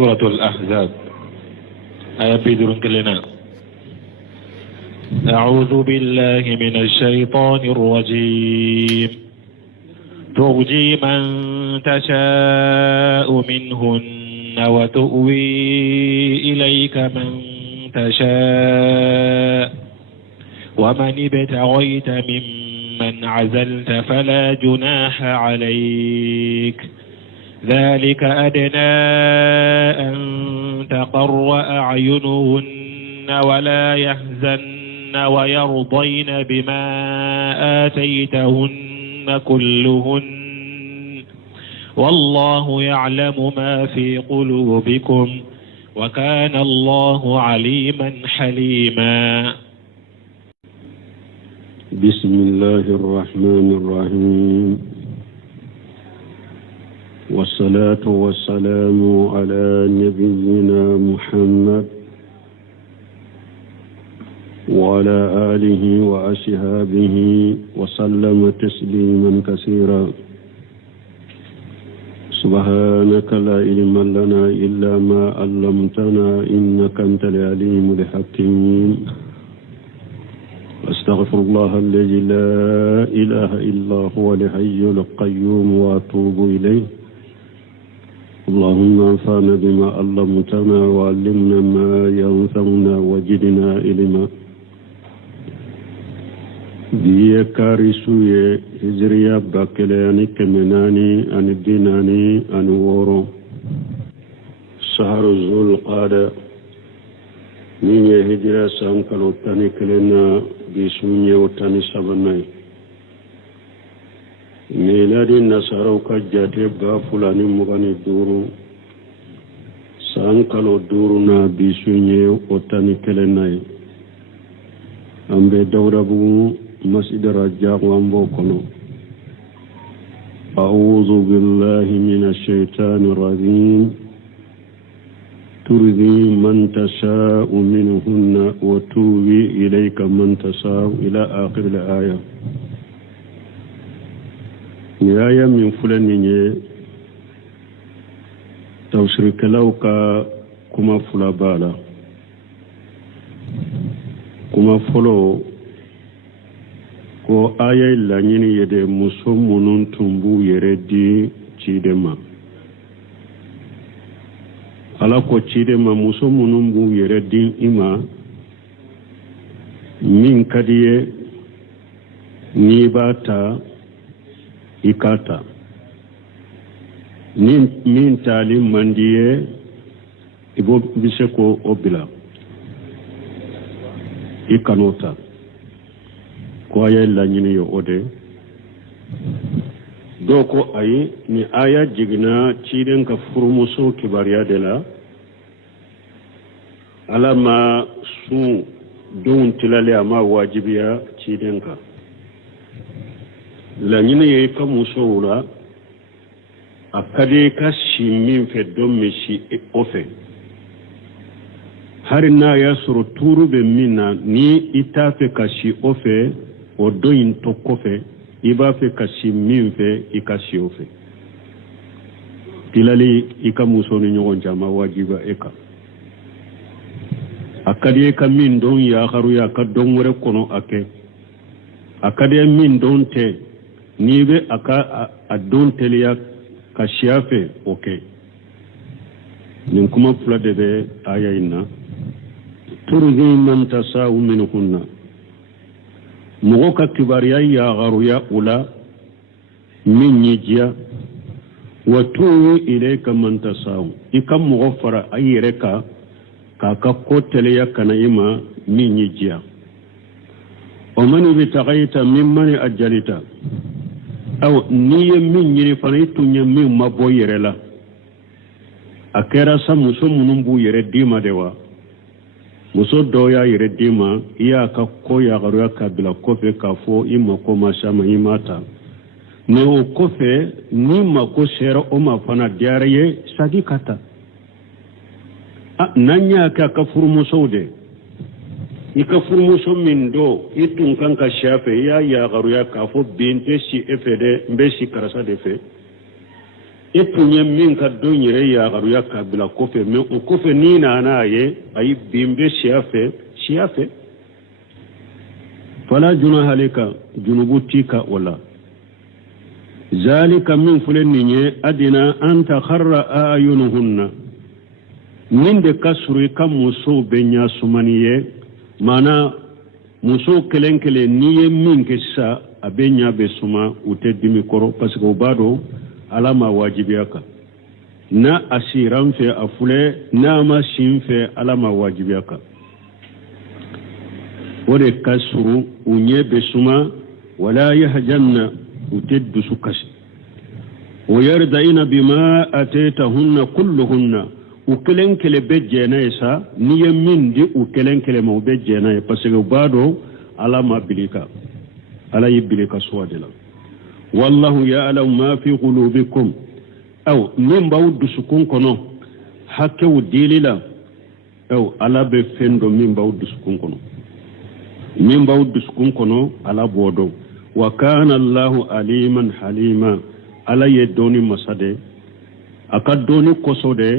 سورة الأحزاب آية بيدرون كلنا. أعوذ بالله من الشيطان الرجيم. ترجي من تشاء منهن وتؤوي إليك من تشاء ومن ابتغيت ممن عزلت فلا جناح عليك ذلك أدنى أن تقر أعينهن ولا يحزن ويرضين بما آتيتهن كلهن والله يعلم ما في قلوبكم وكان الله عليما حليما. بسم الله الرحمن الرحيم والصلاة والسلام على نبينا محمد وعلى آله وأصحابه وسلم تسليما كثيرا. سبحانك لا علم لنا إلا ما علمتنا إنك أنت العليم الحكيم. أستغفر الله الذي لا إله إلا هو الحي القيوم وأتوب إليه. اللهم انفعنا بما علمتنا وعلمنا ما ينفعنا وزدنا علما. biye karisuye hijriya bakele ani kemenani ani dinani ani woro saharu zul qada ninye hijra sankalo tani kelena bisunye utani sabanai miladi nasaro ka jate ba fulani mugani duru sankalo duru na bisunye utani kelenai ambe dawrabu مسجد الرجاء وانبوكنا. أعوذ بالله من الشيطان الرجيم. ترضي من تشاء منهن وتوي إليك من تشاء إلى آخر الآية. نهاية من فلانية توشرك لوك كما فلا بالا كما فلو ko ayay lañini yede muso munun tumbu yere di cidema ala ko cidema muso munun bu yere di ima min kadiye ni bata ikata min tali mandiye ibo bise ko obila ikanota ko aya lañini yo ode do ko ay ni aya jigna ciden ka furmuso kibariya de la alama su don tilale ama wajibiya ciden ka lañini ye ka muso wula akade ka shimin fe don me shi ofe hari na ya soro turu be mina ni itafe ka shi ofe o doyin to kofe iba fe kasi min fe ikasi ofe tilali ika muso ni nyogon jama wajiba eka akadi eka min don ya haru ya ka don wore kono ake akadi min don te nibe aka adon telia kashiafe okay nin kuma fula debe aya inna turzi man tasau minhunna mogo ka kibariya ya garuya ula min yijiya wa tuwi ilayka man tasau ikam mogo fara ayireka ka kotele ya kana ima min yijiya wa man bitaghaita mimman ajalita aw niye min yiri fana itunya min mabo yerela akera sa muso munumbu yere dima dewa muso doya yere dima iya ka ko ya garuya kabila kofe ka fo imma ko mashama imata ne o kofe ni ma ko shera o ma fana diaraye sadikata nanya ka furmuso de ika furmuso min do itun kan ka shafe ya garuya ka fo binte si efede mbe si karasa de fe epunye min ka don yere ya garu ya kabila kofe men o kofe ni na na ye ay bimbe shiafe fala junaha alayka junubutika wala zalika min fulenni adina an takharra ayunuhunna min de kasuri kam muso benya sumaniye mana muso kelenkele niye min ke sa abenya be suma ute dimi koro parce que obado alama wajibiyaka na asiran fe afule na ma shin fe alama wajibiyaka wode kasuru unye be suma wala yahjanna ute dusu kashi ويرضين بما أتيتهن كلهن وكلن كله بجنا يسا نيمين دي وكلن كله مو بجنا يبصق بعده على ما بليكا على يبليكا سوادلا والله يعلم ما في قلوبكم أو من بعد سكون كنو حكي وديلا أو على بفندو من بعد سكون كنو من بعد سكون كنو على بودو وكان الله عليما حليما ala ye doni masade aka doni kosode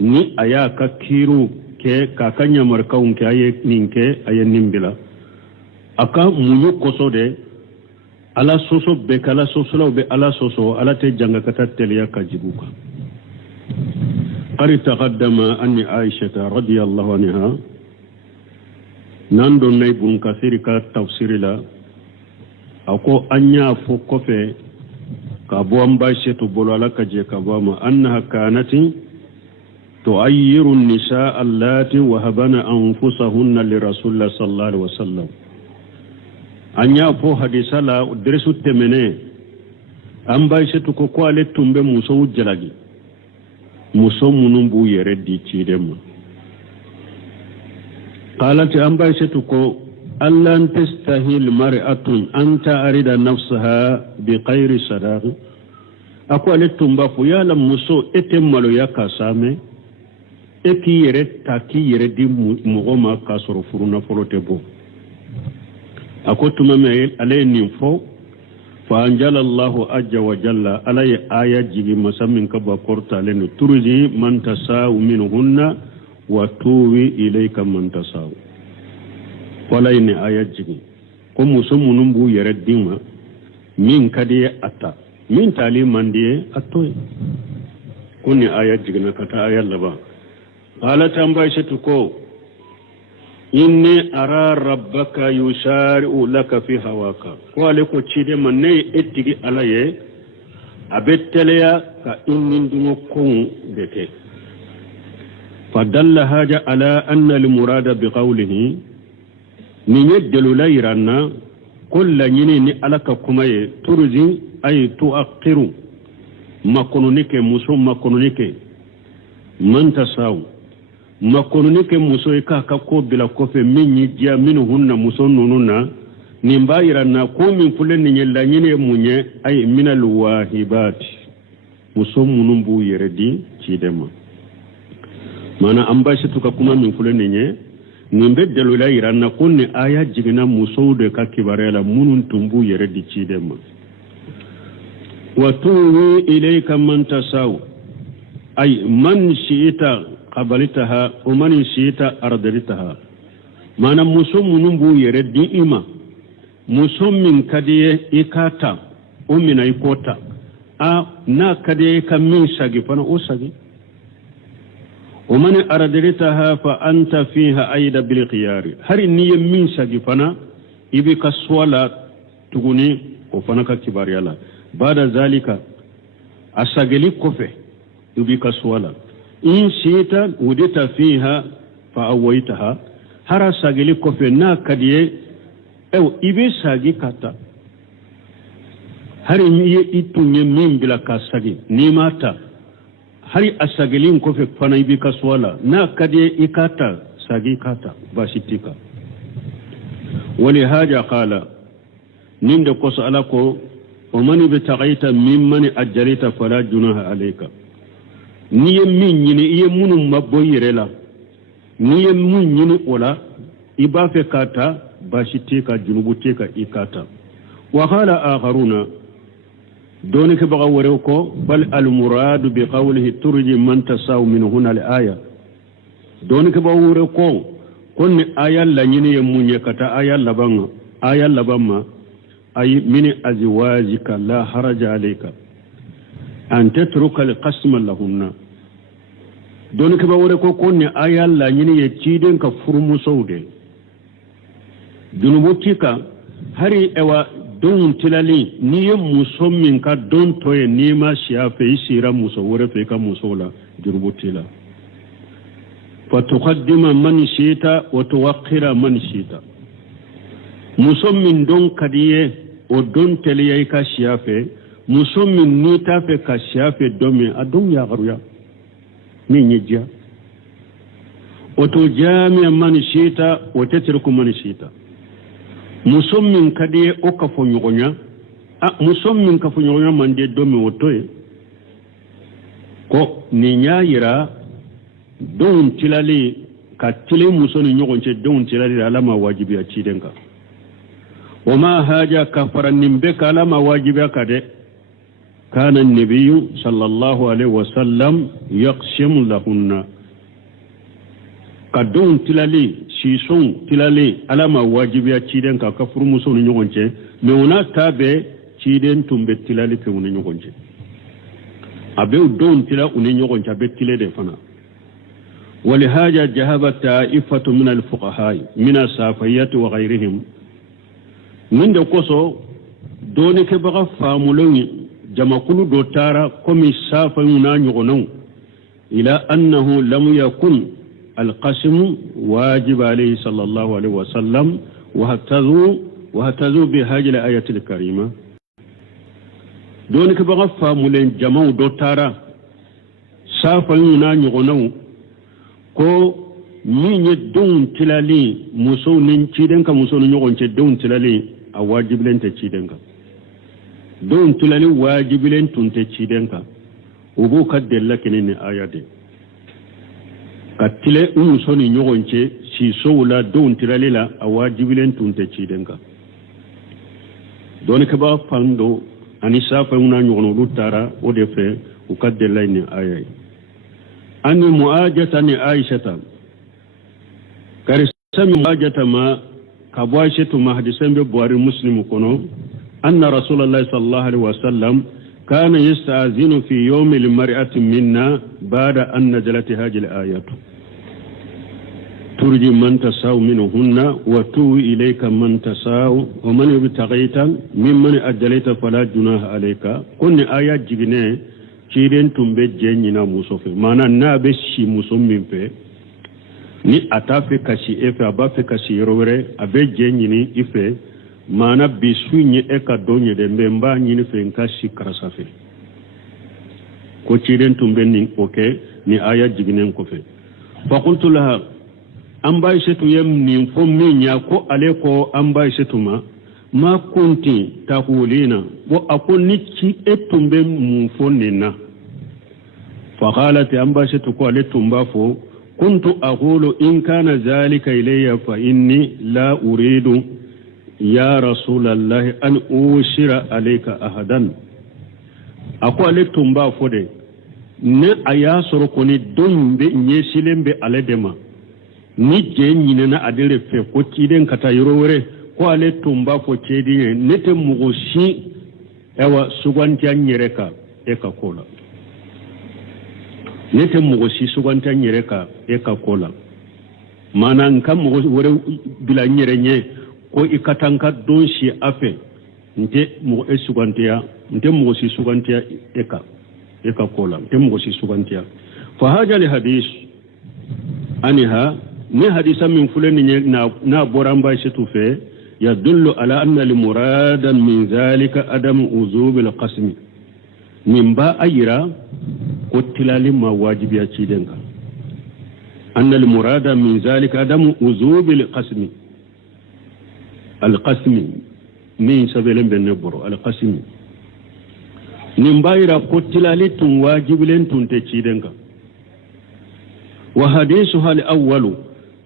ni aya ka kiru ke kaka nyamarka unke aye ninke aye nimbila aka munyu kosode ala soso be kala soso be ala soso ala te janga kata teliya ka jibuka qari taqaddama anni aisha radiyallahu anha nando nay bun kasiri ka tafsirila ako anya fo kofe كابوان باشيت بولولا كجي كابوما أنها كانت تؤير النساء اللاتي وهبن أنفسهن لرسول الله صلى الله عليه وسلم أن يأفو حديثا لا درسوا التمنى أن باشيت كوكوالي تنبي موسو جلاجي موسو منبو يردي تيدم قالت أن باشيت كو ألا تستهي المرأة أن تعرض نفسها بغير صداق أقول التنباف يا لمسو اتمالو يا كاسامي اكي يرد تاكي يرد مغوما كاسر فرونا فروتبو أقول تمامي علي ننفو فأنجل الله عز وجل علي آية جيبي مسامين كبا قرطة لن ترجي من تساو منهن وتوي إليك من تساو wala ne ayat jigi ko muso munun bu yere dima min kadi atta min tali mandiye attoy ko ne ayat jigi na kata ayat laba qala tambayshatu ko inni ara rabbaka yushari'u laka fi hawaka ko ale ko cide man ne ettigi alaye abetteleya ka innin dumo kon beke fadalla haja ala anna al murada bi qawlihi ni yeddelu la yiranna kulla nyini ni alaka kumaye turji ay tuaqiru makonunike muso makonunike man tasaw makonunike muso ikaka ko bila kofe minni dia minhunna muso nununa ni mbayiranna ko min fulen ni nyella nyine munye ay minal wahibat muso munumbu yeredi cidema mana ambashi tuka kuma min fulen ni nimbe delula iranna kunni aya jigina musoude ka kibarela munun tumbu yere di cidema wa tuwi ilayka man tasaw ay man shiita qabalitaha wa man shiita ardalitaha mana musumunun bu yere di ima musumin kadiye ikata umina ikota a na kadiye kamin sagi fana osagi ومن أردتها فأنت فيها أيضا بالخيار هل ني من سجفنا إبك سوالا تغني وفنك كبار يلا بعد ذلك أسجلي كفه إبك سوالا إن شئت ودت فيها فأويتها هل أسجلي كفه نا كديه أو إبي ساجي كتا هل ني إتوني من بلا كساجي نيماتا hari asagelin kofe fana ibi kaswala na kade ikata sagi kata bashitika wali haja qala ninde koso alako o mani be taqaita mimman ajrita fala junaha alayka niye min nyini iye munum maboyirela niye mun nyini ola iba fe kata bashitika junubutika ikata wa qala akharuna دونك بغا وريوكو بل المراد بقوله ترجي من تساو من هنا الآية دونك بغا وريوكو كن آية لنيني يموني كتا آية لبما أي من أزواجك لا حرج عليك أن تترك القسم لهن دونك بغا وريوكو كن آية لنيني يتشيدن كفرم سودي جنوبتك هري اوا دون تلالي ني مسومين كا دون توي نيما شافي سيرا مسوره فيك مسولا جنوبتلا فتقدم من شئت وتوقر من شئت مسومين دون كديه ودون تلي كا شافي مسومين نيتا في كا شافي دومي ادون يا غرويا نينجا وتجامع من شئت وتترك من شئت musommin kadi o kafo nyogonya musommin kafo nyogonya mande domi wotoy ko ni nyaayira don tilali ka tile musoni nyogonce don tilali alama wajibi a cidenka wama haja kafara nimbe kalama wajibi akade kana an-nabiyyu sallallahu alaihi wasallam yaqsim lahunna kadon tilali sison tilale alama wajibiya ciden ka kafuru muso ni nyogonce me ona tabe ciden tumbe tilale ke una nyogonce abe don tila una nyogonce abe tilede fana ولهذا جهب طائفة من الفقهاء من الصافية وغيرهم من دكوسو دوني كبغا فامولوني جما كل دوتارا كومي صافيونا نيغونو إلى أنه لم يكن القسم واجب عليه صلى الله عليه وسلم وهتزوا بهذه الآية الكريمة دونك بغفا مولين جماو دوتارا سافيونا نيغونو كو مين دون تلالي مسو نينشيدنكا مسو نيغونشي دون تلالي أواجب لين تشيدنكا دون تلالي واجب لين تنتشيدنكا وبو كدل لكنين آيات katile umusoni nyogonche si soula don tiralila awajibilen tunte chidenga doni kaba fando anisa fa una nyogono lutara odefe ukadde layni ayay ani muajata ni aishata karisami muajata ma kabwashatu mahdisambe buari muslimu kono anna rasulullah sallallahu alaihi wasallam كان يستأذن في يوم المرأة منا بعد أن نزلت هذه الآيات ترجي من تساو منهن وتوي إليك من تساو ومن ابتغيت ممن أجليت فلا جناح عليك كن آيات جبنة كيرين تنبي جنينا مصوفي مانا نابشي مصومين في ni atafe kashi efe abafe kashi rore abe jenyini ife mana bisunye eka donye de mbemba nyini fe nkashi karasafe ko ciren tumbenin oke ni aya jiginen ko fe fa qultu laha amba shetu yem ni fominya ko ale ko amba shetu ma kunti taqulina wa akuni ci etumbe mu fonina fa qalat amba shetu ko ale tumba fo kuntu aqulu in kana zalika ilayya fa inni la uridu ya rasulallahi an ushira alayka ahadan akwale tumba fode ne aya soro koni dombe nyesilembe aledema ni je nyine na adere fe ko tiden kata yorore ko ale tumba fo cedi nete mugoshi ewa sugwanti anyereka eka kola nete mugoshi sugwanti anyereka eka kola mana nkam mugoshi wore bila nyerenye ko ikatanka donshi afe nte mu esugantia nte mu si sugantia eka kola nte mu si sugantia fa haja li hadith anha ni hadisa min fulani na boramba shetufe yadullu ala anna al muradan min zalika adam uzub al qasm min ba ayira ko tilali ma wajibi ya cidenka anna al murada min zalika adam uzub al qasm القسم من سبيلن بنبرو القسم نمبايرا قتلالي تن واجب لن تنتشيدنك وحديثها الأول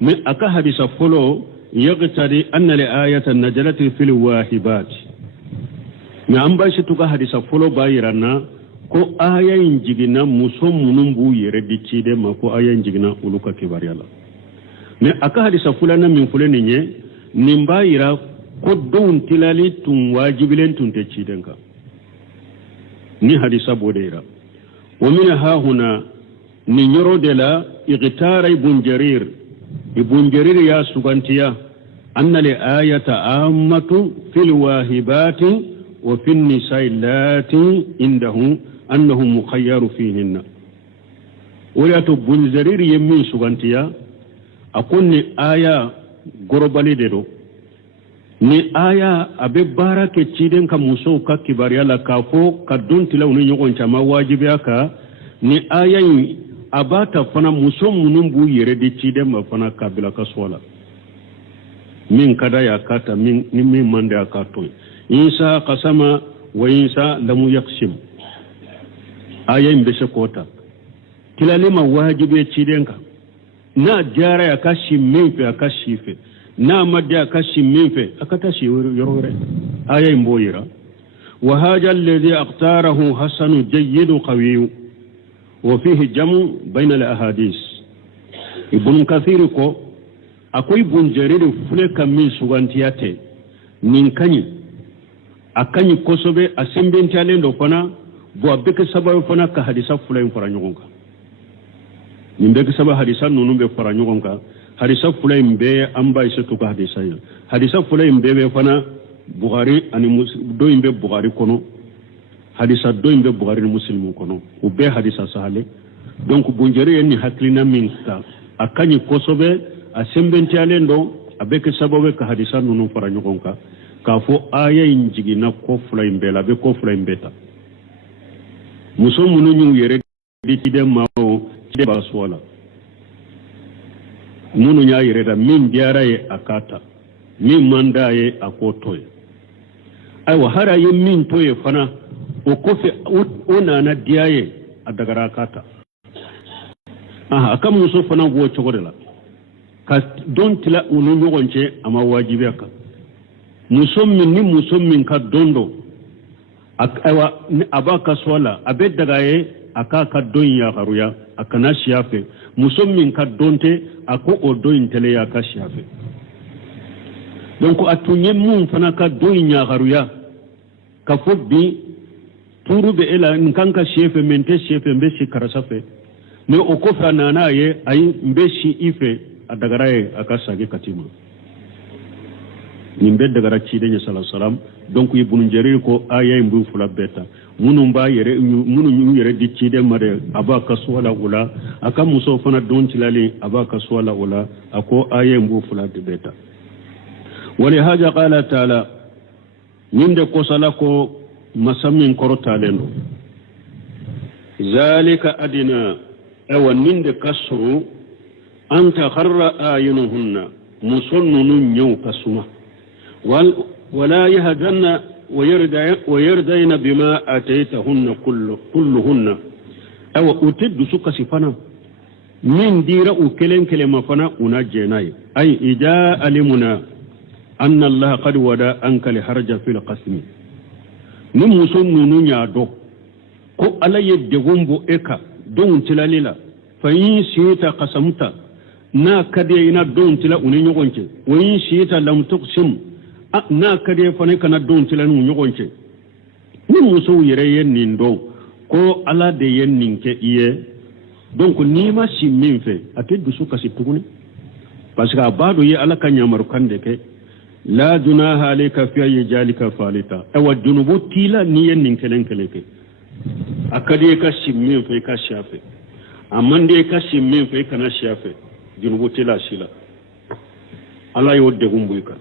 من أكا حديث فلو يقتضي أن الآية نزلت في الواهبات mais an bashi tuka hadisa folo bayirana ko aya injigina muso munun bu yere di cide ma ko aya injigina uluka kibariyala mais aka hadisa fulana min fulani nye nin bayira ko don tilali tun wajibilen tun te cidenka ni hadisa bodeira wa min ha huna ni nyoro de la igtara ibn jarir ya sugantiya anna li ayata ammatu fil wahibati wa fil nisa'i allati indahu annahu mukhayyaru fihinna wala to ibn jarir yemmi sugantiya akunni aya gorobali dedo ni aya abe barake ciden ka muso ka kibariyala ka fo ka don tila unu nyogon chama wajibi aka ni aya yi abata fana muso munun bu yere de ciden ma fana kabila ka swala min kada ya kata min ni min mande aka to insa qasama wa insa lam yaqsim aya imbe kota tilale ma wajibi ciden ka na jara ya kashi min fe akashi fe na madda kashi min fe akata shi yorore aya imboyira wa haja alladhi aqtarahu hasan jayyid qawi wa fihi jamu bayna al ahadith ibn kathir ko akoy bun jarir fule kam min sugantiyate nin kanyi akanyi kosobe asimbentale ndo fana bo abeke sababu fana ka hadisa fule fara nyogonka nimbe saba hadisa nunu be fara nyogonka hadisa fulay mbe amba isetu ka hadisa fulay mbe be fana bukhari ani do imbe bukhari kono hadisa do imbe bukhari muslimu kono ube hadisa sahale donc bunjere ni haklina minta akanyi kosobe asembenti alendo abeke sababu ka hadisa nunu fara nyogonka ka fo aya injigi na ko fulay mbe la be ko fulay mbeta muso munu nyu yere di tide mawo tide baswala munu nya yireda min biara ye akata min manda ye akotoye aywa hara ye min toye fana o kofe ona na diaye adagara akata aka muso fana wo chogodela ka don tila unu nyogonche ama wajibi aka muso min ka dondo aywa abaka swala abed dagaye aka don ya haruya akana shiafe muso min ka donte ako odo intele ya ka shiafe donc atunye mun fana ka do nya garuya ka fobbi turu be ela nkanka shefe mente shefe mbe shi karasafe ne okofa nana ye ay mbe shi ife adagaraye akasage katima nimbe dagara ci de sallallahu alaihi wasallam donc ibn jarir ko aya mbu fula beta munu ñu yere di ci de mare abaka suwala wala aka muso fana don ci lali abaka suwala wala ako aya mbu fula de beta wali haja qala taala ninde ko sala ko masamin korota lendo zalika adina aw ninde kasru anta kharra ayunuhunna musonnunu nyaw kasuma ولا يهدن ويردين بما آتيتهن كلهن أو أتد سكا سفنا من دير كلمة فنا أنجيناي أي إذا علمنا أن الله قد ودا أنك لحرج في القسم نمسن ننيا دو كو ألا يدغم بو إكا دون تلاليلا فإن سيتا قسمتا نا كدينا دون تلا أنينيغونك وإن سيتا لم تقسم na kade fane kana don tilanu nyogonche ni muso yere yen nindo ko ala de yen ninke iye donc ni ma si min fe ate dusu kasi tuguni parce que abado ye ala kanya marukande ke la junaha alayka fi ayjalika falita awa junubu tila ni yen ninke lenkeleke akade ka si min fe ka shafe amande ka si min fe kana shafe junubu tila sila ala yo de gumbuika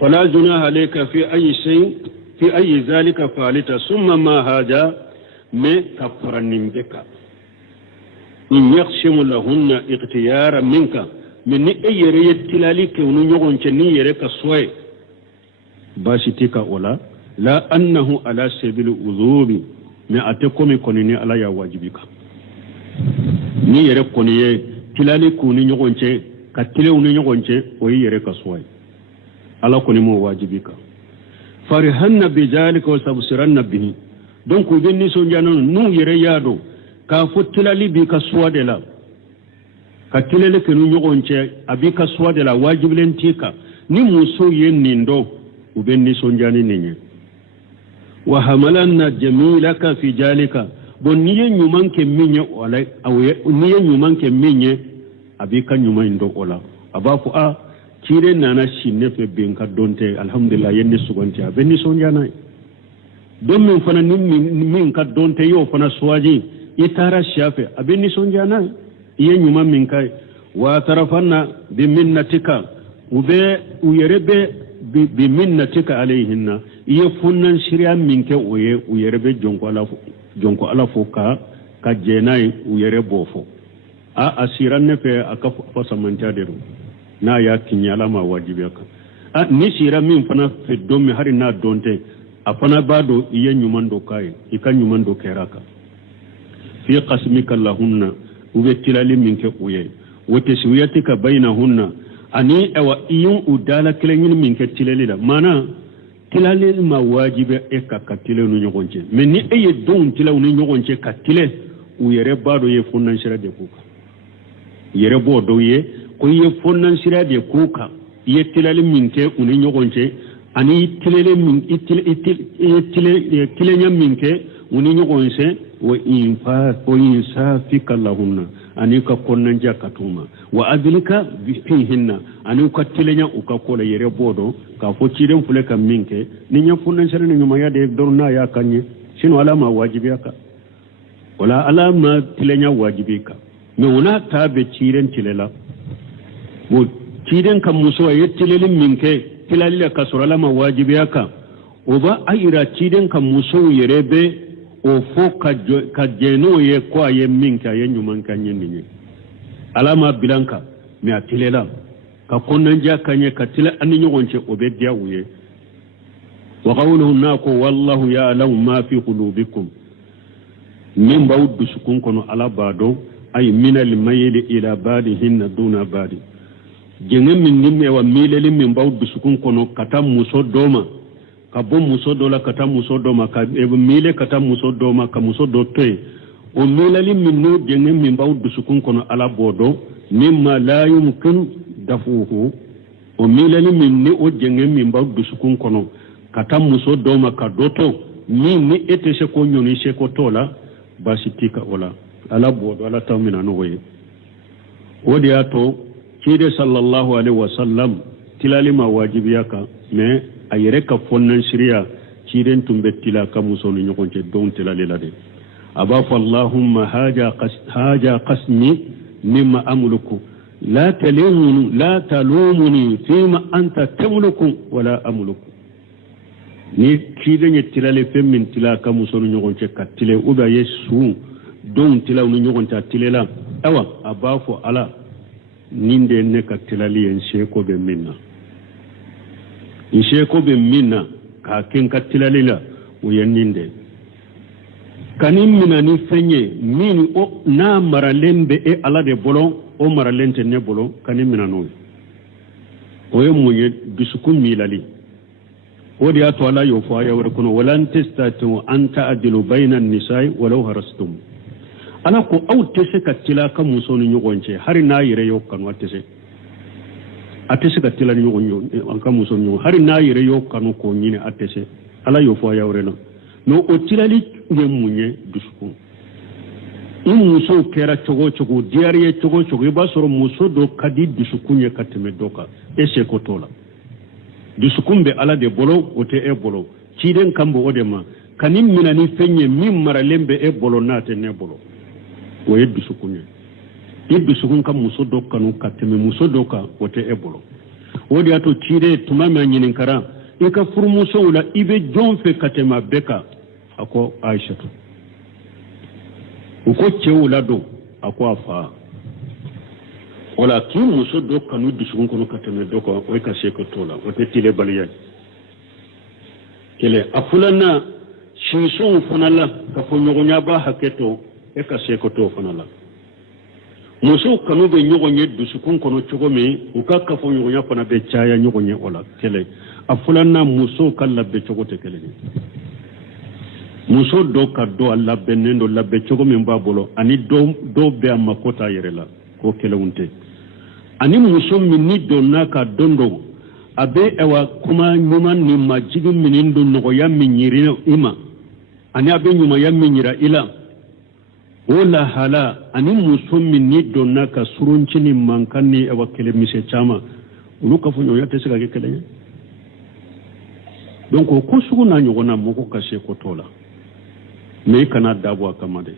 فلا جناح عليك في أي شيء في أي ذلك فعلت ثم ما هذا ما كفر بك إن يقسم لهن اختيارا منك من أي ريت تلاليك ونيغن تني يرك سوي باشتك ولا لا أنه على سبيل الوجوب ما أتكم كوني على واجبك ni yere koni ye tilali kuni nyogonche ka tilew ni ɲɔgɔn cɛ o y'i yɛrɛ ka suwa ye ala kɔni m'o wajibi kan farihanna bizalika wa sabsiranna bihi donc u bɛ nisɔndiya n'u yɛrɛ y'a dɔn k'a fɔ tilali b'i ka suwa de la ka tilali kɛ ni ɲɔgɔn cɛ a b'i ka suwa de la wajibilen t'i kan ni musow ye nin dɔn u bɛ nisɔndiya ni nin ye wa hamalanna jamilaka fi jalika bon n'i ye ɲuman kɛ min ye o la n'i ye ɲuman kɛ min ye a b'i ka ɲuman in dɔn o la a b'a fɔ a ciden nana si ne fɛ bi n ka dɔn tɛ alhamdulillah ye ne suganti a bɛ nisɔndiya n'a ye don min fana ni min ka dɔn tɛ i y'o fana suwaji i taara si a fɛ a bɛ nisɔndiya n'a ye i ye ɲuman min k'a ye wa tarafanna bi minnatika u yɛrɛ bɛ bi minnatika alayhinna i ye fonnansiriya min kɛ o ye u yɛrɛ bɛ jɔnko ala fo ka jɛ n'a ye u yɛrɛ b'o fɔ a sira ne fɛ a ka fasamantiya de don n'a y'a tiɲɛ ala ma wajibiya kan ni sira min fana fɛ don min hali n'a dɔn tɛ a fana b'a dɔn i ye ɲuman dɔ k'a ye i ka ɲuman dɔ kɛra a kan fi qasmika lahunna u bɛ tilali min kɛ u ye wa taswiyatika bainahunna ani awa i y'u dala kelen ɲini min kɛ tilali la maana tilali ma wajibi e ka tile ni ɲɔgɔn cɛ mais ni e ye denw tilaw ni ɲɔgɔn cɛ ka tile u yɛrɛ b'a dɔn ye fonnansira de k'u kan yɛrɛ b'o dɔw ye ko i ye fonnansira de k'u kan i ye tilali min kɛ u ni ɲɔgɔn cɛ ani tilenya min kɛ u ni ɲɔgɔn cɛ wa insafika lahunna ani ka kɔnnandiya ka t'u ma wa adlika fihinna ani ka tilenya u ka ko la yɛrɛ b'o dɔn k'a fɔ ciden filɛ ka min kɛ ni ɲɛ fonnansira ni ɲumanya de dɔrɔn n'a y'a kan ɲɛ sinon ala ma wajibiya kan wala ala ma tilenya wajibi kan mais o n'a ta bɛ ciden tile la o ciden ka muso a ye tileli min kɛ tilali la ka sɔrɔ ala ma wajibiya kan o b'a yira ciden ka musow yɛrɛ bɛ o fo ka jɛ n'o ye ko a ye min kɛ a ye ɲuman kɛ ɲɛ nin ye ala ma bilan kan mais a tilela ka kɔnnandiya ka ɲɛ ka tile an ni ɲɔgɔn cɛ o bɛ diya u ye wa qawluhu n'a ko wallahu ya'lamu ma fi qulubikum min b'aw dusukun kɔnɔ ala b'a dɔn ay minal mayli ila badihinna duna badi jɛngɛ min ni wa mileli min b'aw dusukun kɔnɔ ka taa muso dɔ ma ka bɔ muso dɔ la ka taa muso dɔ ma ka mile ka taa muso dɔ ma ka muso dɔ to yen o mileli min n'o jɛngɛ min b'aw dusukun kɔnɔ ala b'o dɔn mimma la yumkin dafuhu o mileli min ni o jɛngɛ min b'aw dusukun kɔnɔ ka taa muso dɔ ma ka dɔ to min ni e tɛ se ko ɲɔni se ko t'o la baasi t'i ka o la ala b'o dɔn ala t'aw minɛ n'o ye o de y'a to ciden sallallahu alaihi wasallam tilali ma wajibiya kan mais a yɛrɛ ka fonnansiriya ciden tun bɛ tila ka muso ni ɲɔgɔn cɛ denw tilali la de a b'a fɔ allahumma haja qasmi mimma amluku la talumuni fima anta tamluku wala amluku ni ciden ye tilali fɛn min tila ka muso ni ɲɔgɔn cɛ ka tile ou bien a ye su denw tilaw ni ɲɔgɔn cɛ a tilela awa a b'a fɔ ala nin de ne ka tilali ye n seko bɛ min na n seko bɛ min na k'a kɛ n ka tilali la o ye nin de ka nin minɛ ni fɛn ye min n'a maralen bɛ e ala de bolo o maralen tɛ ne bolo ka nin minɛ n'o ye o ye mun ye dusukun milali o de y'a to ala y'o fɔ a ye wɛrɛ kɔnɔ walan tastati'u an ta'dilu bayna an-nisa'i walau harastum ala ko aw tɛ se ka tila ka muso ni ɲɔgɔn cɛ hari n'a yɛrɛ y'o kanu a tɛ se ka tila ni ɲɔgɔn ka muso ni ɲɔgɔn hari n'a yɛrɛ y'o kanu k'o ɲini a tɛ se ala y'o fɔ a ye wɛrɛ la mais o tilali ye mun ye dusukun i musow kɛra cogo o cogo diyara ye cogo o cogo i b'a sɔrɔ muso dɔ ka di dusukun ye ka tɛmɛ dɔ kan e seko t'o la dusukun bɛ ala de bolo o tɛ e bolo ciden kan bɔ o de ma ka nin minɛ ni fɛn ye min maralen bɛ e bolo n'a tɛ ne bolo o ye dusukun ye i dusukun ka muso dɔ kanu ka tɛmɛ muso dɔ kan o tɛ e bolo o de y'a to ciden tuma min a ɲininkara i ka furumusow la i bɛ jɔn fɛ ka tɛmɛ a bɛɛ kan a ko ayisatu u ko cɛw la don a ko a fa o la k'i muso dɔ kanu dusukun kɔnɔ ka tɛmɛ dɔ kan o ye ka se ka t'o la o tɛ tilebaliya ye kɛlɛ a filanan sinsɔnw fana la ka fɔ ɲɔgɔnya b'a hakɛ to e ka se ka t'o fana la muso kanu be ɲɔgɔn ye dusukun kɔnɔ cogo min u ka kafoɲɔgɔnya fana bɛ caya ɲɔgɔn ye o la kɛlɛ a filanan muso ka labɛn cogo tɛ kelen ye muso dɔ ka dɔ a labɛnnen dɔ labɛn cogo min b'a bolo ani dɔw bɛ a mako t'a yɛrɛ la k'o kɛlɛw tɛ ani muso min ni donna ka don dɔ a bɛ kuma ɲuman ni majigi min don nɔgɔya min yiri i ma ani a bɛ ɲumanya min yira i la o lahala ani muso min ni donna ka surunci ni mankan ni kɛlɛmisɛn caman olu ka fɔ ɲɔgɔnya tɛ se ka kɛ kɛlɛ ye donc o ko sugu n'a ɲɔgɔnna mɔgɔ ka se ko t'o la mais i kana dabɔ a kama de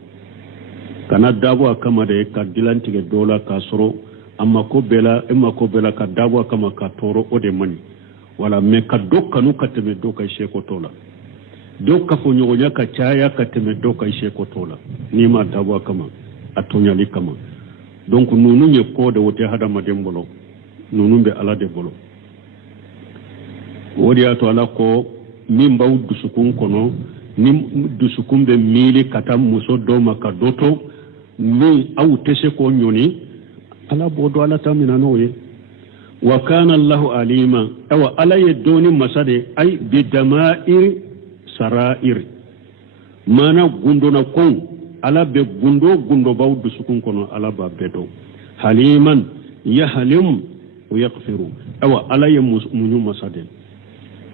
kana dabɔ a kama de ka dilan tigɛ dɔw la k'a sɔrɔ a mako bɛɛ la e mako bɛɛ la ka dabɔ a kama ka tɔɔrɔ o de man ɲi wala mais ka dɔ kanu ka tɛmɛ dɔw ka se ko t'o la dɔw ka fɔ ɲɔgɔnya ka caya ka tɛmɛ dɔw ka se ko t'o la n'i ma dabɔ a kama a tɔɲali kama donc ninnu ye ko de o tɛ hadamaden bolo ninnu bɛ ala de bolo o de y'a to ala ko min b'aw dusukun kɔnɔ ni dusukun bɛ miiri ka taa muso dɔw ma ka dɔ to min aw tɛ se k'o ɲɔni ala b'o dɔn ala ta mina n'o ye wa kana allahu alima awa ala ye dɔɔni masa de ay bidama'ir sara'ir mana gundona kon ala bɛ gundo b'aw dusukun kɔnɔ ala b'a bɛɛ dɔn haliman yahlim wa yaghfiru awa ala ye muɲu masa de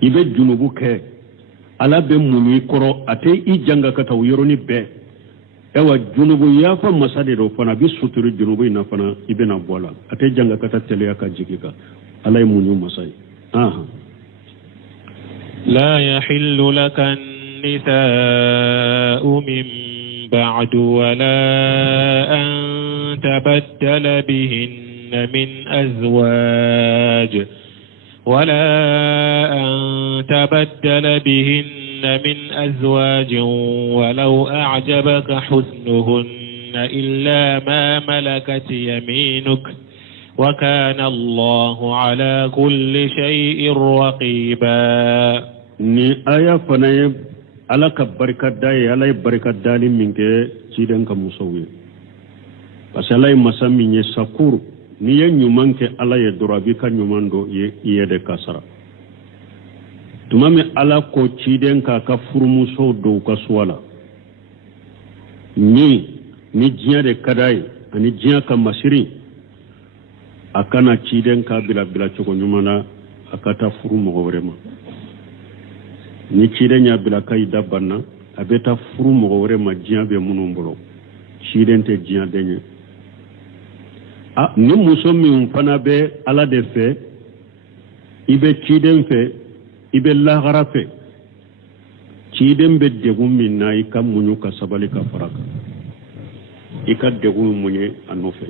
i bɛ junubu kɛ ala bɛ muɲu i kɔrɔ a tɛ i janga ka taa o yɔrɔnin bɛɛ ewa junubu yafa masa de do fana bi suturu junubu ina fana i bɛna bɔ a la a tɛ janga ka taa teliya ka jigi kan ala ye muɲu masa ye لا يحل لك النساء من بعد ولا أن تبدل بهن من أزواج من أزواج ولو أعجبك حسنهن إلا ما ملكت يمينك وكان الله على كل شيء رقيبا ni aya fana ye ala ka barika da ye ala ye barika dali min kɛ ciden ka musow ye parce que ala ye masa min ye sakuru ni ye ɲuman kɛ ala ye dɔrɔn a b'i ka ɲuman dɔ i ye de ka sara tuma min ala ko ciden k'a ka furumusow dɔw ka suwa la ni diɲɛ de ka d'a ye ani diɲɛ ka masiri a kana ciden k'a bila cogo ɲuman na a ka taa furu mɔgɔ wɛrɛ ma ni ciden y'a bila k'a da banna a bɛ taa furu mɔgɔ wɛrɛ ma diɲɛ bɛ minnu bolo ciden tɛ diɲɛ den ye ni muso min fana bɛ ala de fɛ i bɛ ciden fɛ i bɛ lahara fɛ ciden bɛ degun min na i ka muɲu ka sabali ka fara kan i ka degun mun ye a nɔfɛ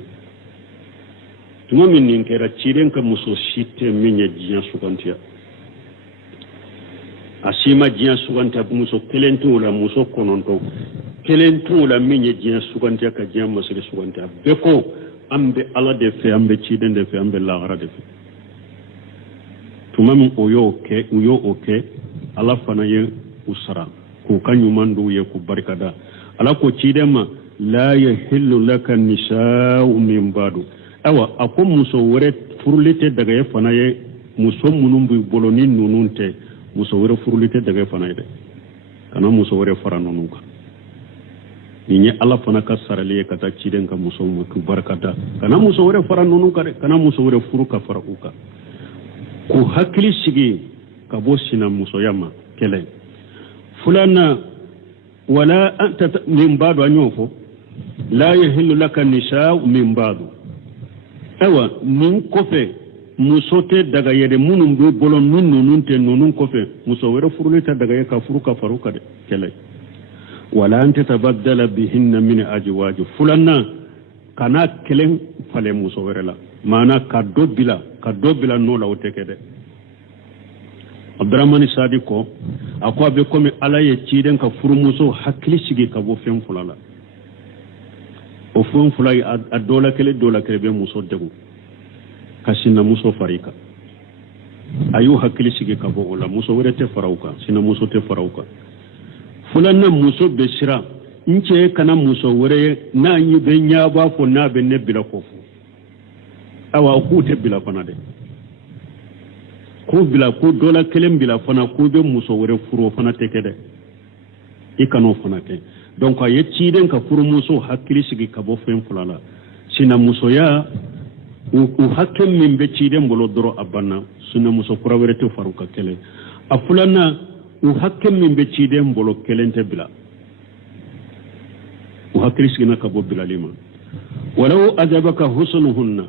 tuma min nin kɛra ciden ka muso si tɛ min ye diɲɛ sugantiya a si ma diɲɛ sugantiya muso kelen t'o la muso kɔnɔntɔn kelen t'o la min ye diɲɛ sugantiya ka diɲɛ masiri sugantiya bɛɛ ko an bɛ ala de fɛ an bɛ ciden de fɛ an bɛ lahara de fɛ tuma min u y'o kɛ ala fana ye u sara k'u ka ɲuman dɔw ye k'u barikada ala ko ciden ma la yahillu laka nisa'u min ba'du awa a ko muso wɛrɛ furuli tɛ dagaye fana ye muso minnu b'i bolo ni ninnu tɛ muso wɛrɛ furuli tɛ dagaye fana ye dɛ kana muso wɛrɛ fara ninnu kan nin ye ala fana ka sarali ye ka taa ciden ka muso ma k'u barikada kana muso wɛrɛ fara ninnu kan dɛ kana muso wɛrɛ furu ka fara u kan k'u hakili sigi ka bɔ sinamusoya ma kɛlɛ filanan wala min ba'du an y'o fɔ la yahillu laka nisa'u min ba'du awa nin kɔfɛ muso tɛ dagaye de minnu bɛ bolo ni ninnu tɛ ninnu kɔfɛ muso wɛrɛ furuli tɛ dagaye ka furu ka fara u kan kɛlɛ wala an tatabaddala bihinna min azwaj filanan kana kelen falen muso wɛrɛ la maana ka dɔ bila n'o la o tɛ kɛ dɛ abdurahmani sadi ko a ko a bɛ komi ala ye ciden ka furumuso hakili sigi ka bɔ fɛn fila la o fɛn fila a dɔ la kelen bɛ muso degun ka sinamuso fara i kan a y'o hakili sigi ka bɔ o la muso wɛrɛ tɛ fara u kan sinamuso tɛ fara u kan filanan muso bɛ siran nche kana muso wore na yi be nya ba fo na be ne bila ko fu awa ku te bila fana de ko bila ko dola kelen bila fana ko be muso wore furo fana te kede ikano fana ke donc aye ci den ka furo muso hakkili sigi ka bo fen fulala sina muso ya u hakken min be ci den bolo doro abanna sina muso kura wore te faruka kele afulana u hakken min be ci den bolo kelente bila u hakkili sigi na ka bo bila lima walau ajabaka husnuhunna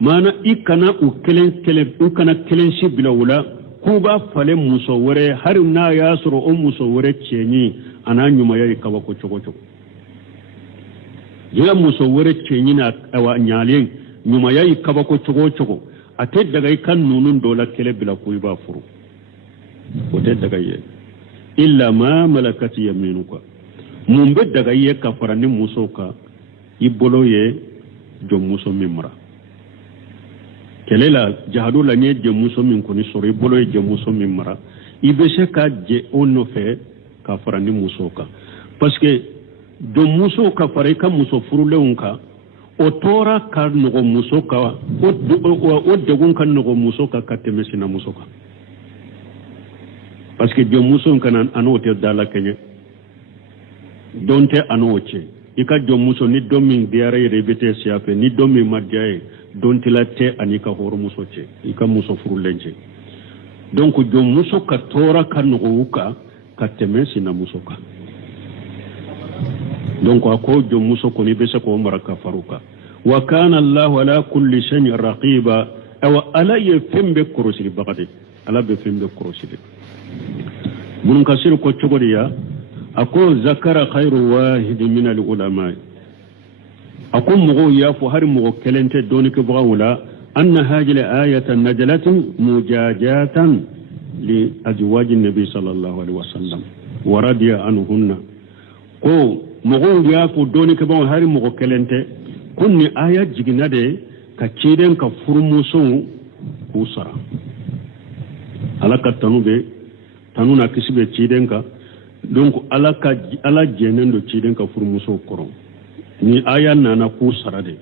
mana ikana u kana kelen shi bila wula ku ba fale muso wore har na ya suru o muso wore ceni ana nyuma yayi kawa ko chogo ya muso wore ceni na awa nyalen nyuma yayi kawa ko chogo ate daga kan nunun dola kele bila ku ba furu ko te daga ye illa ma malakati yaminuka mun be daga ye kafara ni muso ka ibolo ye jom muso mimra kelela jahadu la nye je muso min koni sori bolo je muso min mara ibe se ka je ono fe ka fara ni muso ka parce que do muso ka fara ka muso furule unka o tora ka no muso ka o degun kan no muso ka kateme sina muso ka parce que je muso kan ano te dala kenye donte ano che ika jo muso ni domin diare rebete siape ni domin madjae don tilate anika horo muso ce ika muso furulenje donc jo muso ka tora kanuka ka teme sina muso ka donc ako jo muso ko ni bese ko maraka faruka wa kana allah ala kulli shay'in raqiba aw ala yefembe korosili bagade ala be fembe korosili mun kasir ko chogoriya ako zakara khairu wahid min al ulama أقوم مغو يافو هر مغو كلنت دونك بغولا أن هذه الآية نجلت مجاجات لأزواج النبي صلى الله عليه وسلم ورضي عنهن قو مغو يافو دونك بغو هر مغو كلنت كن آية جغنا دي كتيرين كفرموسو كوسرا ألاك تنوبي تنونا كسبي تيرين كا دونك ألا جنن دو تيرين كفرموسو كرون ni aya nana ku sarade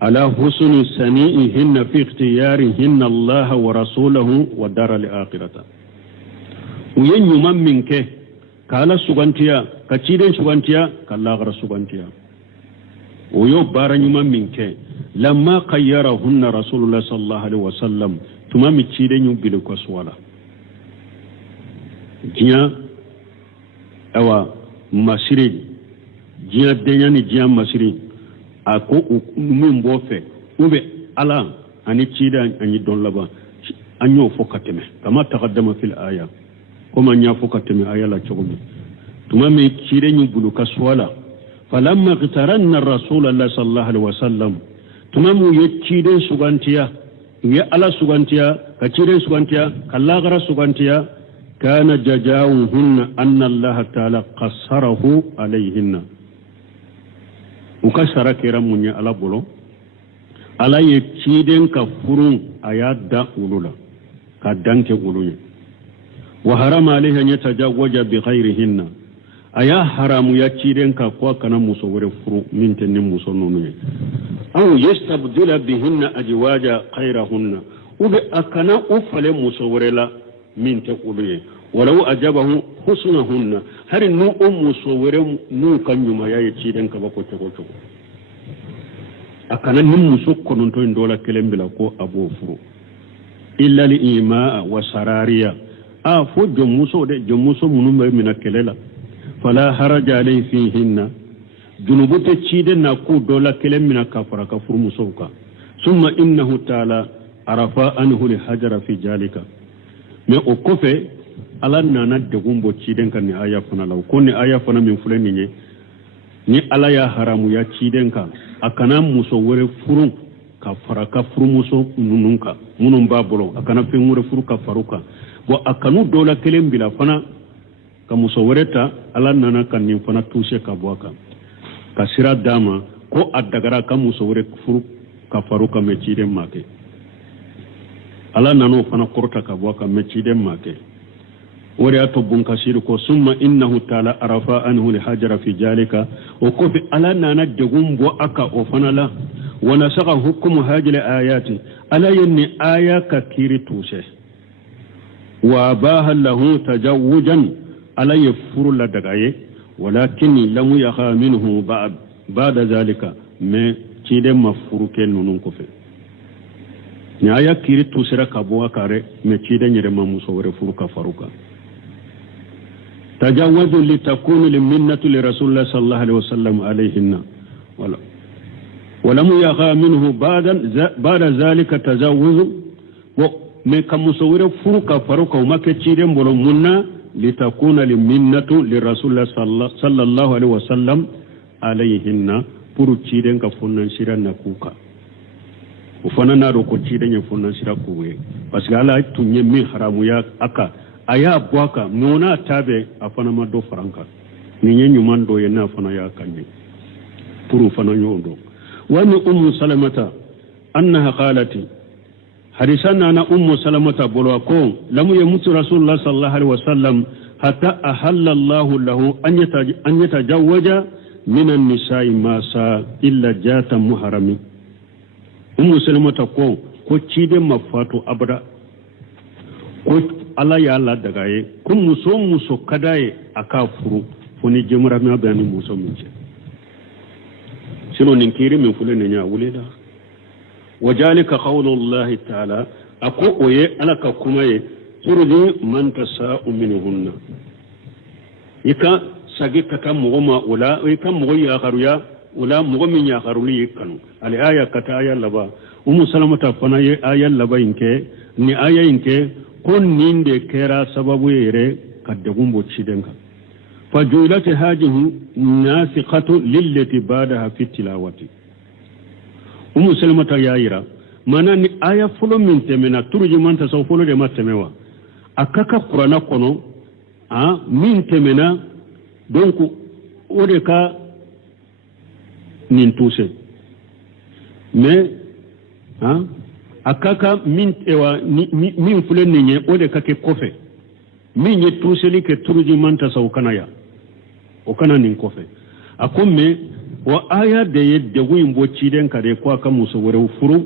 ala husni sani'ihinna fi ikhtiyarihinna Allah wa rasulahu wa dara al-akhirata uyen nyumam minke kala sugantiya kaciden sugantiya kala gara sugantiya uyo bara nyumam minke lamma qayyarahunna rasulullah sallallahu alaihi wasallam tuma mi ciden nyu bilu ko swala jiya awa masiri jiya denya ni jiya masiri ako min bofe ube ala ani cida ani don laba anyo fokateme kama taqaddama fil aya kuma nya fokateme aya la chogomi tuma me cide nyu bulu kaswala falamma qtaranna rasulullah sallallahu alaihi wasallam tuma mu ye cide sugantiya ye ala sugantiya ka cide sugantiya kala gara sugantiya kana jajawhunna anna allah ta'ala qassarahu alayhinna ukasara kera munya ala bolo ala ye ciden ka furun ayada ulula ka danke uluye wa harama alaiha ya tajawwaja bi ghairihinna aya haramu ya ciden ka kwa kana muso wore furu mintenin muso nonu aw yastabdila bihinna ajwaja ghairahunna ube akana ufale muso wore la minte uluye walau ajabahu husnahunna hari nu muso wore nu kanyuma ya ciden ka bako to akana nim muso kononto ndola kelembila ko abo furu illa li imaa wa sarariya a fo jomuso munum mina kelela fala haraja alay fihinna junubute ciden na ko dola kelemmina kafara ka furu muso ka summa innahu ta'ala arafa anhu li hajara fi jalika me o kofe ala nana degumbo ciden kan ni aya fana law ko ni aya fana min fulani ni ala ya haramu ya ciden ka akana muso wore furu ka fara ka furu muso nununka munun babolo akana fe wore furu ka faruka bo akanu dola kelem bila fana ka muso wore ta ala nana kan ni fana tuse ka boaka ka sira dama ko adagara ka muso wore furu ka faruka me ciden make ala nano fana korta ka boaka me ciden make ورياتو بنكسير كو ثم إنه تعالى عرف أنه لحجر في ذلك وكوف ألا نانجهم وأكا وفنلا ونسق حكم هذه الآيات ألا يني آية كثير توسه وأباها له تجوجا ألا يفر لدغاية ولكن لم يخا منه بعد ذلك ما تيد مفروك نون كوف ni aya kiri tusira kabwa kare mechida nyerema musowere furuka faruka tajawadu litakunu liminnatu li rasulillah sallallahu alaihi wasallam alayhinna ولم يقع منه بعد ذلك تجاوز ومكمصور فرق فرق وما كتير منا لتكون لمنة لرسول الله صلى الله عليه وسلم عليهن فرتيرن كفنن شيران كوكا وفننا رو كتيرن يفنن شيرا كوي بس قال تني من حرام يا أكا أيا بواكا مونا تابع أفنى ما دو فرانكا نيني نمان دو ينا أفنى يا كني فرو فنن يوندو وأن أم سلمة أنها قالت حديثنا أنا أم سلمة بلوكم لم يمت رسول الله صلى الله عليه وسلم حتى أحل الله له أن يتزوج من النساء ما شاء إلا جاءت محرم أم سلمة قال كتشيد مفاتو أبدا كت الله يا الله دعائي كم مسو كداي أكافرو فني جمرة ما بيني مسو منجي سنو ننكيري من فلان نيا ولدا وذلك قول الله تعالى أقوى أنا ككماي ترجي من تساء منهن يكا سجيك كم مغما ولا يكا مغيا خرويا ولا مغمين يا خرولي كانوا الآية كتايا لبا سلمة فنا آية لبا إنك ni aya inke kon ninde kera sababu yere kadagum bochidenga فجولت هذه ناسخة للتي بعدها في التلاوة سلمة يايرا مانا ni aya fulo min temena turji man tasaw fulo de matemewa akaka qur'ana kono min temena donc ode ka nin tuse mais akaka min ewa min fulo ninye ode ka ke kofe min ye tuseli ke turji man tasaw kanaya o kana nin kofe akomme wa aya de yedde wimbo ciden kade ko aka muso wore furu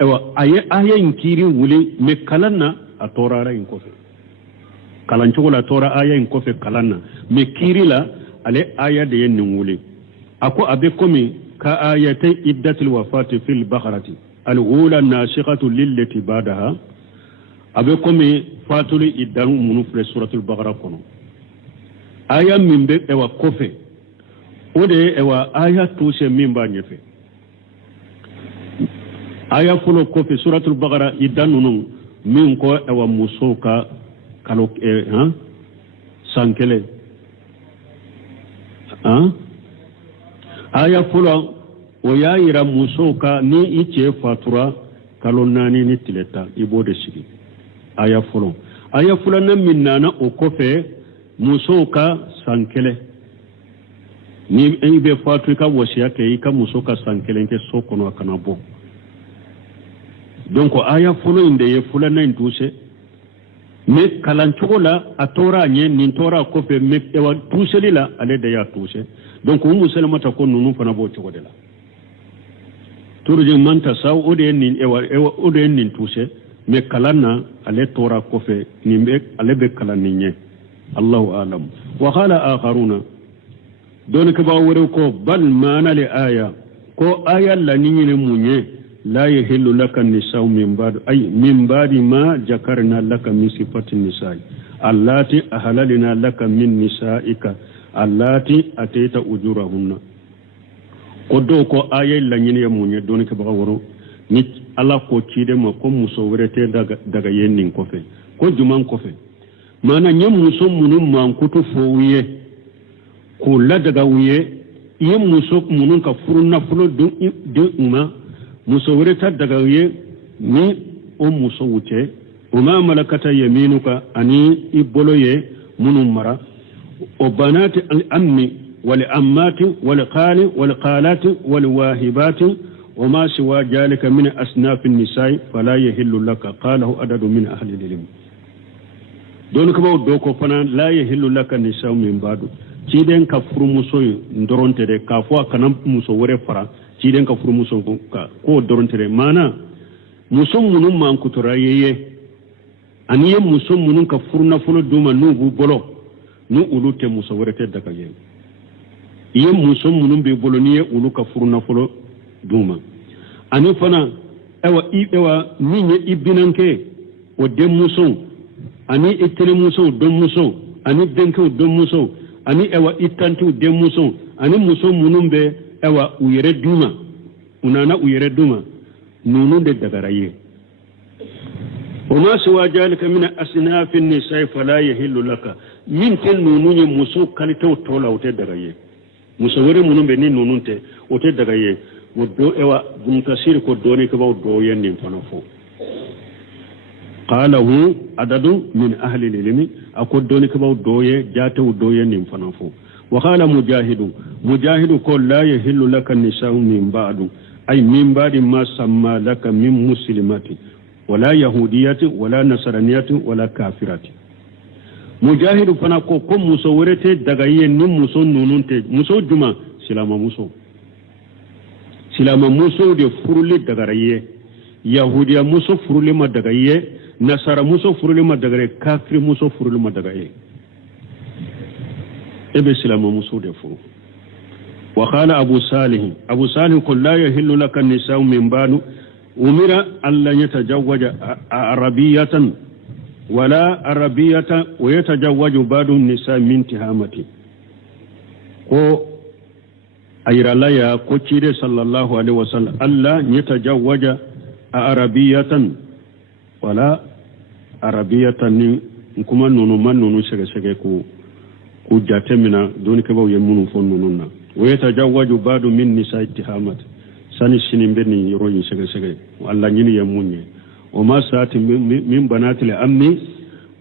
ewa aya inkiri wuli me kalanna a torara in kofe kalan chogola tora aya in kofe kalanna me kirila ale aya de yen wuli ako abe komi ka ayatay iddatul wafati fil bakharati al ula nashiqatu lillati badaha abe komi fatuli iddan munu fle suratul baqara kono aya mimbe ewa kofe ode ewa aya tuse mimba nyefe aya fulo kofe suratul baqara idanunun min ko ewa musoka kalo sankele aya fulo o yayira musoka ni iche fatura kalo nani ni tileta ibode sigi aya fulo na minnana o kofe musoka sankele ni ibe fatu ka wasiya ke ka musoka sankele ke sokono kana bo donc aya fulo inde ye fulana induse me kalan chogola atora nye nin tora kofe me ewa tuselila ale de ya tuse donc musulma ta ko nunu fana bo chogodela turje manta saw ode nin ewa ode nin tuse me kalanna ale tora kofe ni me ale be kalanni nye الله أعلم وقال آخرون دونك باورو كو بل ما نالي آية كو آية لنين مني لا يحل لك النساء من بعد ما ذكرنا لك من صفة النساء اللاتي أحللنا لك من نسائك اللاتي أتيت أجورهن كدو كو آية لنين مني دونك باورو نيت الله كو تشيدي ما كو مسورته daga yennin kofe ko juman kofe mana nyam muso munun man kutu fo wiye ko la daga wiye yem muso munun ka furuna fulo de uma muso wureta daga wiye ni o muso wute uma malakata yaminuka ani iboloye munun mara o banati al ammi wal ammati wal qali wal qalati wal wahibati وما سوى ذلك من أصناف النساء فلا يحل لك قاله عدد من أهل العلم don ka baw do ko fana la yahillu laka nisa'u min ba'du ciden ka furu muso ndoronte de ka fo kana muso wore fara ciden ka furu muso ko doronte de mana muso munun man kutura yeye aniye muso munun ka furu na folo duma nubu bolo nu ulu te muso wore te daga ye iye muso munun be bolo niye ulu ka furu na folo duma ani fana ewa minye ibinanke o dem muso ani itele muso don muso ani denke don muso ani ewa itanti dem muso ani muso munun be ewa uyere duma unana uyere duma nunu de dagaraye وما سوى ذلك من أصناف النساء فلا يحل لك من تل نونو مسو كالتو تولا وتدغايه musawere munun be ni nunun te o te daga ye o do ewa dum kasir ko doni ko baw do yenni fana fo qala hu adadu min ahli al-ilm ako doni ko baw do ye jata o do yenni fana fo wa qala mujahidu ko la yahillu laka nisa'u min ba'du ay min ba'di ma samma laka min muslimati wala yahudiyati wala nasraniyati wala kafirati mujahidu fana ko muso werete daga yen ni muso nununte muso juma silama muso de furule daga raye yahudiya muso furule ma daga ye nasara muso furule ma daga kafir muso furule ma daga ye ebe silama muso de furu wa qala abu salih qul la yahillu laka nisa'u min ba'du umira alla yatajawwaja arabiyatan ولا عربية ويتجوج بعض النساء من تهامتي ko ayralaya ko cire sallallahu alaihi wasallam Allah yatajawaja arabiyatan wala arabiyatan ni kuma nono man nono shege ku jatemina doni ke baw yemunu fon nononna ويتجوج بعض min nisa ittihamat sani sinimbe ni royi shege Allah nyini yemunye وما سات من بنات الأم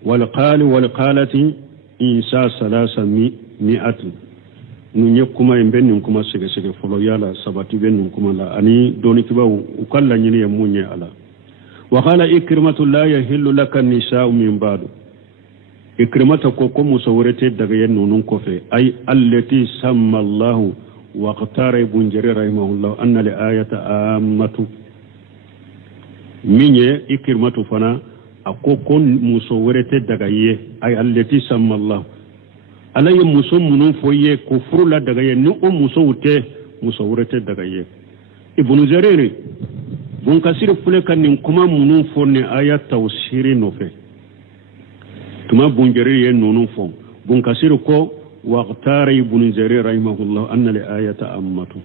والقال والقالة إنسا 300 نيكما يمبن نكما سيغ فلو يالا سباتي بن نكما لا أني دوني كبا وكلا نيني يموني على وقال إكرمة لا يهل لك النساء من بعد إكرمة كوكو مصورة دغيان نونون كوفي أي التي سمى الله واختار ابن جرير رحمه الله أن الآية آمة minye ikirmatu fana akoko muso werete daga ye ay allati sammallahu alaye muso munun foye ko furula daga ye ni o muso ute muso werete daga ye ibnu jarir bun kasir fule kan nin kuma munun fonne aya tawsiri no fe tuma bun jarir ye nunun fon bun kasir ko waqtara ibnu jarir rahimahullah anna li ayata ammatu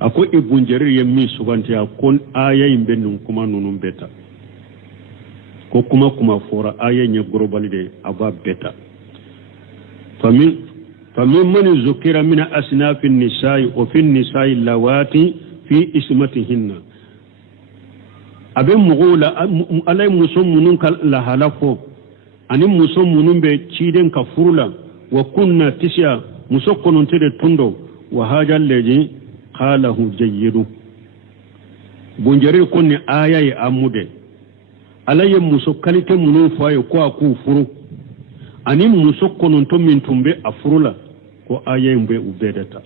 ako ibn jarir yemmi subanti akon aya imbenun kuma nunun beta ko kuma fora aya nye globalide aba beta famin man zukira min asnafin nisa'i wa fi nisa'i lawati fi ismatihinna abe mugula alay musummunun la halafo ani musummunun be ciden ka furula wa kunna tisya musokkonun tede tundo wa hajal leji qalahu jayyidu bunjare konni aya ya amude alaye muso kalite munun fayo ko aku furu ani muso konon to min tumbe afurula ko aya mbe ubedata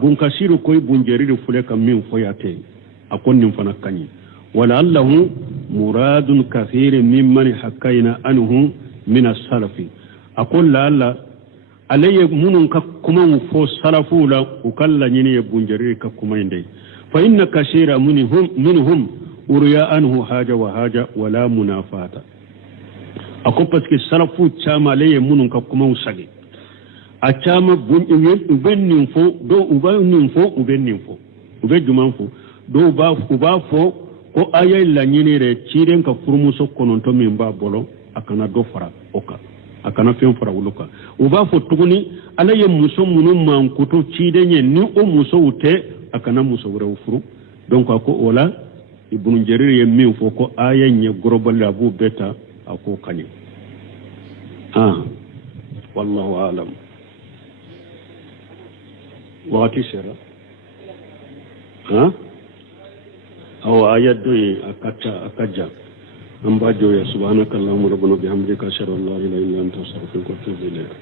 bunkasiru koy bunjare fule kam min foyate akonni fana kanyi wala allahu muradun kathir mimman hakayna anhu min as-salafi akon la alla alaye munun ka kuma fo salafu la ukalla nyini ye bunjari ka kuma inde fa inna kashira minhum uriya anhu haja wa haja wala munafata ako paske salafu chama alaye munun ka kuma usage a chama ubennin fo do ubennin fo ube juman fo do uba fo ko ayay la nyini re ciren ka furmuso konon to min ba bolo akana do fara oka akana fen fara wuluka uba fo tuguni alaye muso munun man kuto cidenye ni o muso ute akana muso wure ufuru donc ako wala ibn jarir ye min fo ko ayay nye global abu beta ako kanye wallahu alam wakati sera aw ayat do akaja an ba joya subhanakallahumma rabbana bihamdika ashhadu an la ilaha illa anta astaghfiruka wa atubu ilayk